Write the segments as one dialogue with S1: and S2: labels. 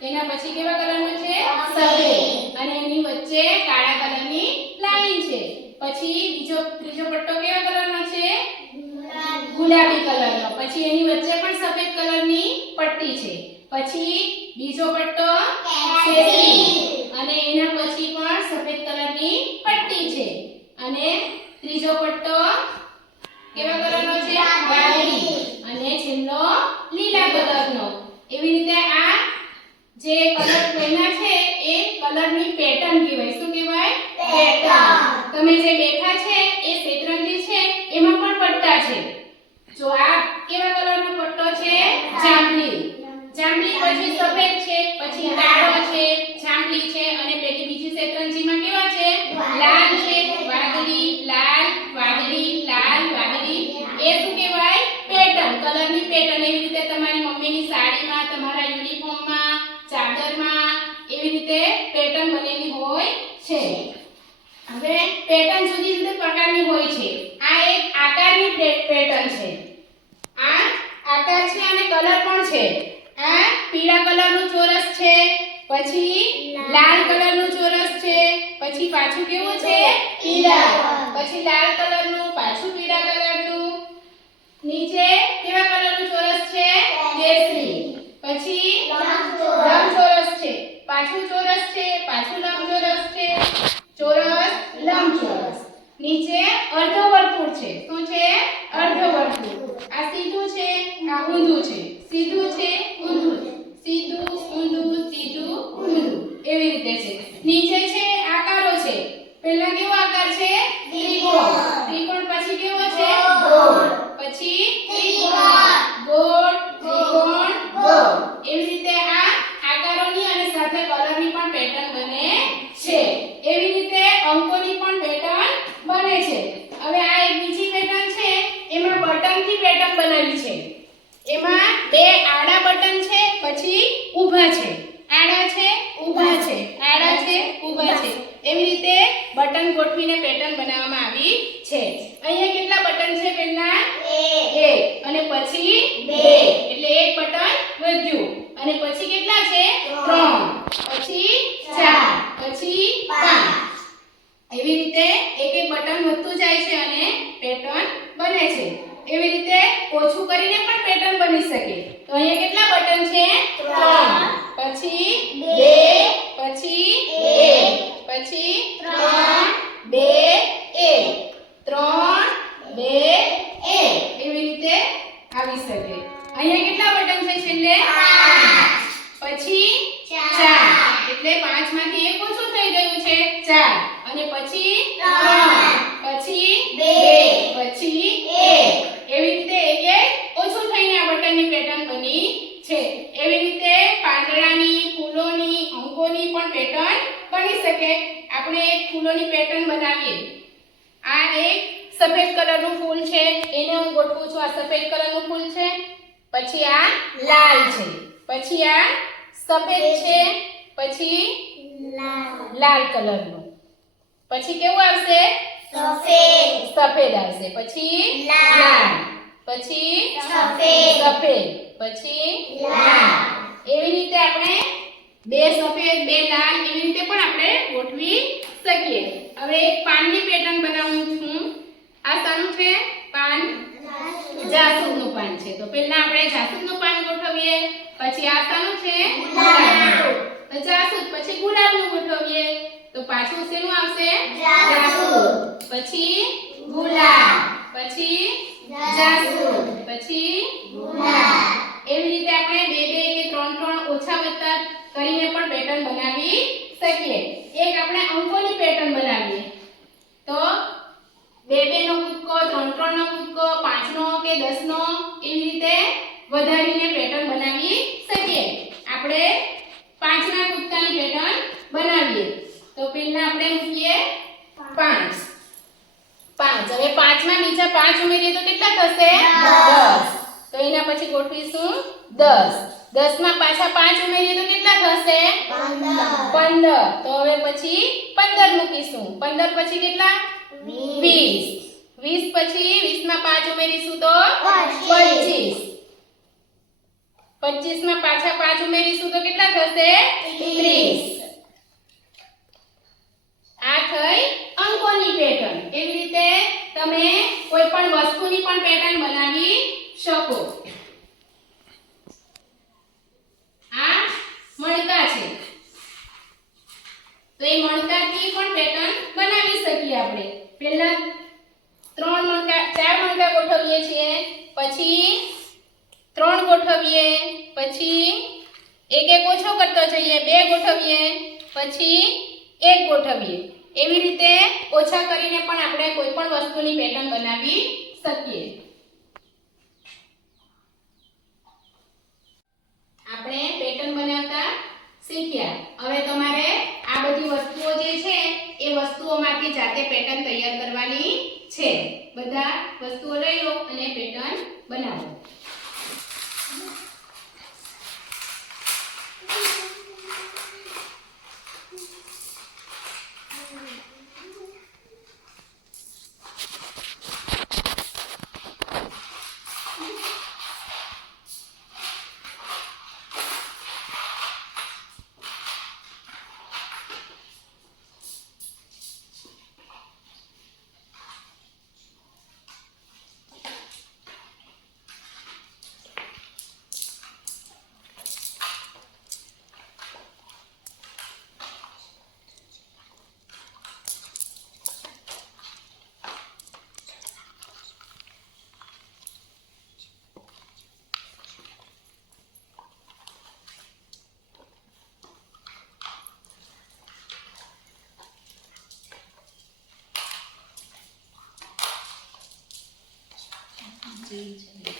S1: એના પછી કેવા કલરનો છે? સફેદ. અને એની વચ્ચે કાળા કલરની લાઈન છે. પછી બીજો ત્રીજો પટ્ટો કેવા કલરનો છે? ગુલાબી. કલરનો. પછી એની વચ્ચે પણ સફેદ કલરની પટ્ટી છે. પછી બીજો પટ્ટો કેસરી અને એના પછી પણ સફેદ કલરની પટ્ટી છે. અને ત્રીજો પટ્ટો કેવા કલરનો છે વાદળી અને છેલ્લો લીલા કલરનો એવી રીતે આ જે કલર પહેલા છે એ કલરની પેટર્ન કહેવાય. શું કહેવાય? પેટર્ન તમે જે બેઠા છે એ શેતરંજી છે એમાં પણ પટ્ટા છે. જો આ કેવા કલરનો પટ્ટો છે? જાંબલી. જાંબલી પછી સફેદ છે પછી કાળો છે જાંબલી છે અને પેલી બીજી શેતરંજીમાં કેવા છે લાલ છે વાદળી લાલ વાદળી લાલ વાદળી એ શું કહેવાય પેટર્ન કલરની પેટર્ન એવી રીતે તમારી મમ્મીની સાડીમાં તમારા યુનિફોર્મમાં ચાદરમાં એવી રીતે પેટર્ન બનેલી હોય છે હવે પેટર્ન જુદી જુદી પ્રકારની હોય છે. આ એક આકારની પેટર્ન છે. આ આકાર છે અને કલર પણ છે. આ પીળા કલરનું ચોરસ છે પછી લાલ. કલરનું ચોરસ છે પછી પાછું કેવું છે? પીળા. પછી લાલ કલરનું પાછું પીળા કલરનું નીચે કેવા કલરનું ચોરસ છે કેસરી પછી લંબચોરસ છે પાછું ચોરસ છે પાછું લંબચોરસ છે ચોરસ લંબચોરસ નીચે અર્ધવર્તુળ છે શું છે અર્ધવર્તુળ આ સીધું છે આ ઊંધું છે સીધું છે ઊંધું છે સીધું ઊંધું સીધું ઊંધું એવી રીતે છે નીચે છે આકારો છે પહેલા કેવો આકાર છે ત્રિકોણ ત્રિકોણ પછી કેવો છે ગોળ પછી ત્રિકોણ ગોળ ત્રિકોણ ગોળ એવી રીતે આ આકારોની અને સાથે કલરની પણ પેટર્ન બને છે એવી રીતે અંકોની પણ પેટર્ન બને છે હવે આ એક બીજી પેટર્ન છે એમાં બટનથી પેટર્ન બનાવી છે એમાં બે આડા બટન છે પછી ઊભા છે આડા છે ઊભા છે આડા છે ઊભા છે એવી રીતે બટન ગોઠવીને પેટર્ન બનાવવામાં આવી છે અહીંયા કેટલા બટન છે પહેલા એક અને પછી બે એટલે એક બટન વધ્યું અને પછી કેટલા છે ત્રણ પછી ચાર પછી પાંચ. એવી રીતે એક એક બટન વધતું જાય છે અને પેટર્ન બને છે. એવી રીતે ઓછું કરીને પણ પેટર્ન બની શકે. તો અહીંયા કેટલા બટન છે? ત્રણ. પછી બે. પછી એક પછી ત્રણ. બે. એક. ત્રણ. બે. એક. એવી રીતે આવી શકે. અહીંયા કેટલા બટન છે છેલ્લે? પછી ચાર. એટલે પાંચમાંથી 1 ઓછું થઈ ગયું છે. ચાર. અને પછી? 3 પછી? 2 પછી? 1 એવી રીતે એક એક ઓછું થઈને આ બટનની પેટર્ન બની છે. એવી રીતે પાંદડાની ફૂલોની અંકોની પણ પેટર્ન બની શકે. આપણે એક ફૂલોની પેટર્ન બનાવીએ. આ એક સફેદ કલરનું ફૂલ છે. એને હું ગોઠવું છું. આ સફેદ કલરનું ફૂલ છે. પછી આ લાલ છે. પછી આ સફેદ છે. પછી? લાલ. કલરનું. પછી કેવું આવશે? સફેદ. આવશે. પછી?
S2: લાલ.
S1: પછી?
S2: સફેદ.
S1: સફેદ. પછી? લાલ. એવી રીતે આપણે બે સફેદ બે લાલ એવી રીતે પણ આપણે ગોઠવી શકીએ. હવે એક પાનની પેટર્ન બનાવું છું. આ શાનું છે? પાન? જાસૂદનું પાન છે. તો પહેલા આપણે જાસૂદનું પાન ગોઠવીએ. પછી આ શાનું છે?
S2: ગુલાબ.
S1: તો જાસૂદ પછી ગુલાબનું ગોઠવીએ. તો પાછું શેનું આવશે?
S2: જાસૂદ.
S1: પછી ગુલાબ. પછી જાસૂદ. પછી એવી રીતે આપણે બે બે કે ત્રણ ત્રણ ઓછા વત્તા કરીને પણ પેટર્ન બનાવી શકીએ. એક આપણે અંકોની પેટર્ન બનાવીએ. તો બે બે નો કૂદકો ત્રણ ત્રણ નો કૂદકો પાંચ નો કે દસ નો એવી રીતે વધારીને પેટર્ન બનાવી શકીએ આપણે પાંચના કૂદકાની પેટર્ન બનાવીએ તો પહેલા આપણે મૂકીએ પાંચ પાંચ હવે પાંચમાં બીજા પાંચ ઉમેરીએ તો કેટલા થશે દસ તો એના પછી ગોઠવીશું દસ દસમાં પાછા પાંચ ઉમેરીએ તો કેટલા થશે પંદર. તો હવે પછી પંદર મૂકીશું. પંદર પછી કેટલા? વીસ. વીસ. પછી વીસમાં પાંચ ઉમેરીશું તો
S2: પચીસ.
S1: પચીસ. માં પાછા પાંચ ઉમેરીશું તો કેટલા થશે? ત્રીસ. આ થઈ અંકોની પેટર્ન એવી રીતે? તમે કોઈ પણ વસ્તુની પણ પેટર્ન બનાવી શકો. આ મણકા છે. તો એ મણકાથી પણ પેટર્ન બનાવી શકીએ આપણે. પહેલા ત્રણ મણકા, ચાર મણકા ગોઠવીએ છીએ, પછી ત્રણ ગોઠવીએ, પછી એક એક ઓછો કરતો જઈએ, બે ગોઠવીએ, પછી એક ગોઠવીએ. એવી રીતે ઓછા કરીને પણ આપણે કોઈ પણ વસ્તુની પેટર્ન બનાવી શકીએ. આપણે પેટર્ન બનાવતા શીખ્યા. હવે તમારે આ બધી વસ્તુઓ જે છે, એ વસ્તુઓમાંથી જાતે પેટર્ન તૈયાર કરવાની છે. બધા વસ્તુઓ લઈ લો અને પેટર્ન બનાવો. change.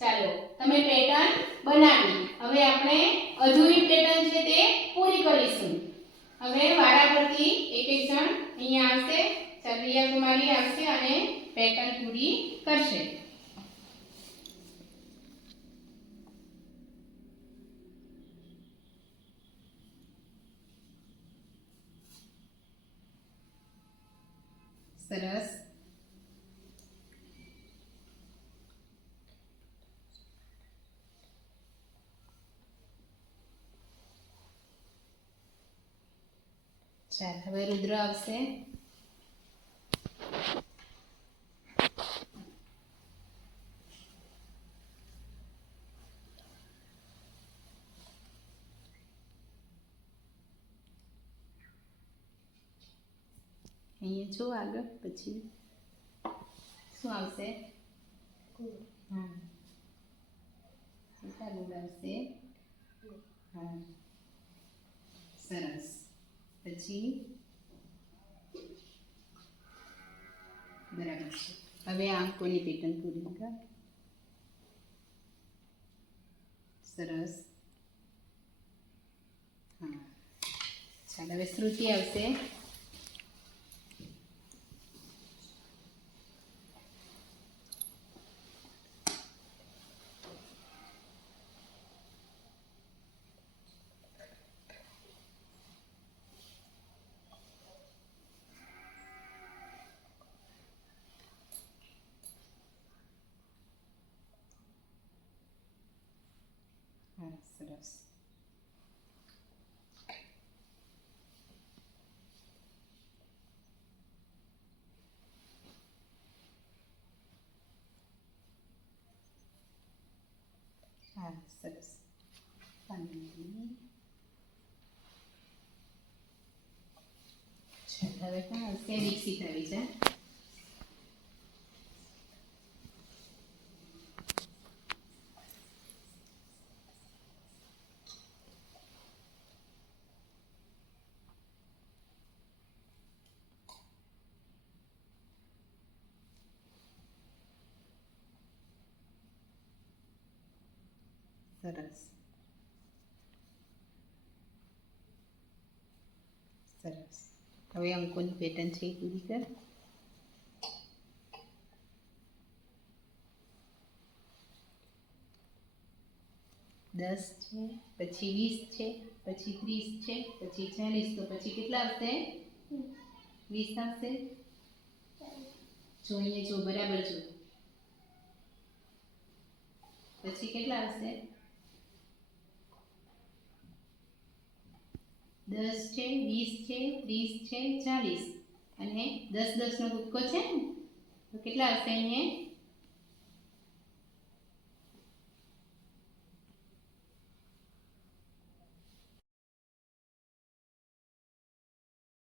S1: ચાલો તમે પેટર્ન બનાવી હવે આપણે અધૂરી પેટર્ન છે તે પૂરી કરીશું. હવે વારા પરથી એક એક જણ અહીંયા આવશે ચંદ્રિયા કુમારી આવશે અને પેટર્ન પૂરી કરશે. સરસ. ચાલ હવે રુદ્ર આવશે અહીંયા જો આગળ પછી શું આવશે હા સીતા ગુડ આવશે હા સરસ પછી બરાબર છે. હવે આ આંખોની પેટર્ન પૂરી કર. સરસ. હા. ચાલ, હવે શ્રુતિ આવશે. સરસ હા સરસ પંદર છે હવે ક્યાં આવશે વિકસિત આવી છે સરસ સરસ હવે અંકોની પેટર્ન છે એ પૂરી કર દસ છે પછી વીસ છે પછી ત્રીસ છે પછી ચાલીસ તો પછી કેટલા આવશે વીસ આવશે જોઈએ જો બરાબર જો પછી કેટલા આવશે દસ છે, વીસ છે, ત્રીસ છે, ચાલીસ. અને દસ દસનો કૂદકો છે તો કેટલા હશે અહીંયા?